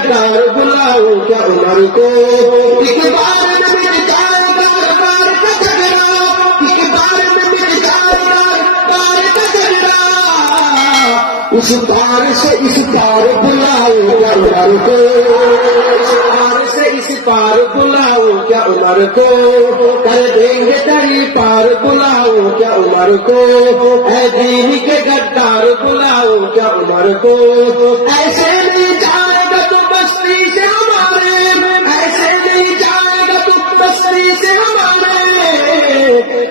गद्दार बुलाओ क्या उमर को, एक बार में मिट जाएगा बार का झगड़ा, एक बार में मिट जाएगा बार का झगड़ा, उस पार से इस पार बुलाओ क्या उमर को, इस पार से इस पार बुलाओ क्या उमर को, कर देंगे तेरी पार बुलाओ क्या उमर को, ऐ दीन के गद्दार बुलाओ क्या उमर को, ऐसे नहीं जाएगा तो बस्ती से हमारे, ऐसे नहीं जाएगा तो बस्ती से हमारे,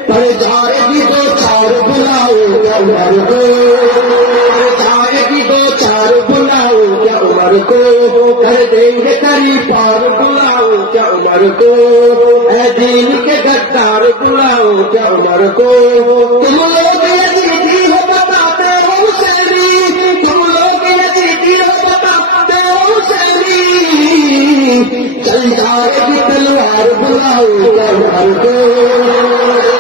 पर जाएगी दो चार बुलाओ क्या उमर को, जाएगी दो चार बुलाओ क्या उमर को, कर देंगे तेरी पार बुलाओ क्या उमर को, ऐ दीन के गद्दार बुलाओ क्या उमर को, तुम लोग यजीदी हो बताते हो हुसैनी, तुम लोग यजीदी हो बताते हो हुसैनी, चल जाएगी तलवार बुलाओ क्या उमर को,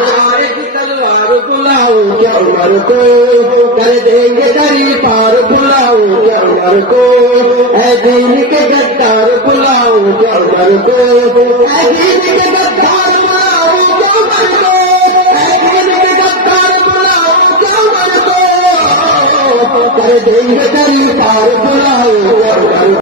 जाएगी तलवार बुलाओ क्या उमर को, कर देंगे तेरी पार बुलाओ क्या उमर को, ऐ दीन के गद्दार बुलाओ क्या उमर को, ऐ दीन के गद्दार बुलाओ क्या उमर को, ऐ दीन के गद्दार बुलाओ क्या उमर को, कर देंगे तेरी पार बुलाओ क्या उमर को।